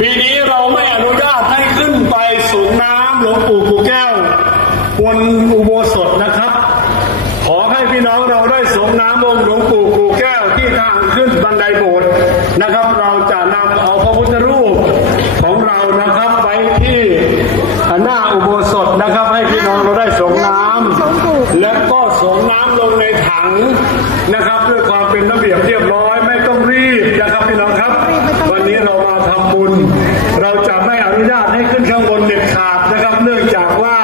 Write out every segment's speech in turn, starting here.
ปีนี้เราไม่อนุญาตให้ขึ้นไปสูงน้ำหลวงปู่กูแก้วบนอุโบสถนะครับ ขอให้พี่น้องเราได้สงน้ำองค์หลวงปู่กูแก้วที่ทางขึ้นบันไดโบสถ์นะครับ เราจะนำเอาพระพุทธรูปของเรานะครับไว้ที่หน้าอุโบสถนะครับ ให้พี่น้องเราได้สงน้ำและก็สงน้ำลงในถังนะครับด้วยความากว่า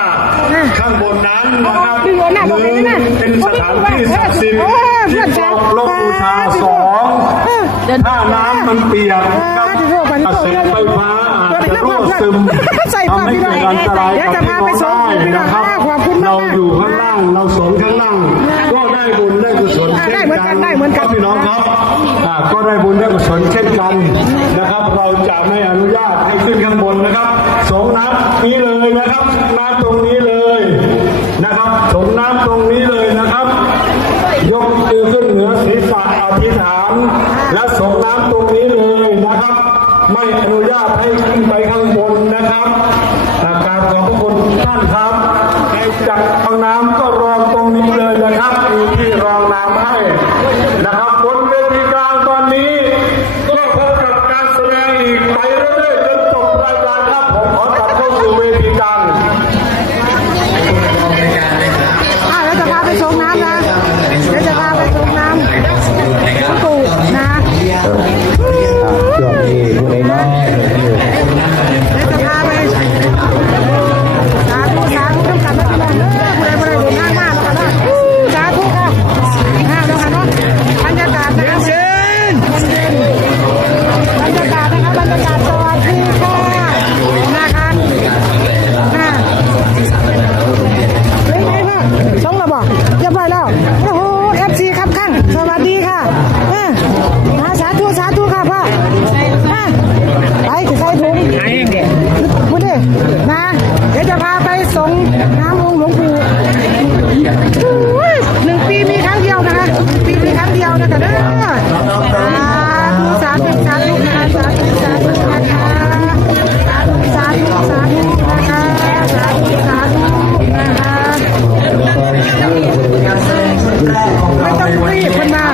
ข้างบนนั้นนะครับพี่โยนน่ะหบอกเลยนึ่งนะเป็นสถานที่ศักดิ์สิทธิ์เออเพื่ที่อนเรากันลบบูชาสองเออเดินถ้าน้ำมันเปียกครับเออที่โลกมันกระแสไฟฟ้าอาจจะรั่วซึมใส่ทำให้ผ้าพี่เกิดอันตรายเดี๋ยวกับจะพี่พาน้องไปส่งได้นะครับขอบคุณมากเราอยู่ข้างล่างเราสงข้างล่างก็ได้บุญได้กุศลเช่นได้เหมือนกันได้เหมือนกันครับพี่น้องครับอ่าก็ได้บุญได้กุศลเช่นกัน อธิษฐาน และส่งน้ำตรงนี้เลยนะครับ ไม่อนุญาตให้ขึ้นไปข้างบนนะครับการขอบคุณท่านครับจากทางน้ำก็รองตรงนี้เลยนะครับมีที่รองน้ำให้นะครับบนเวทีกลางตอนนี้ก็พบกับการแสดงอีกไป ไม่ต้องรีบมันมา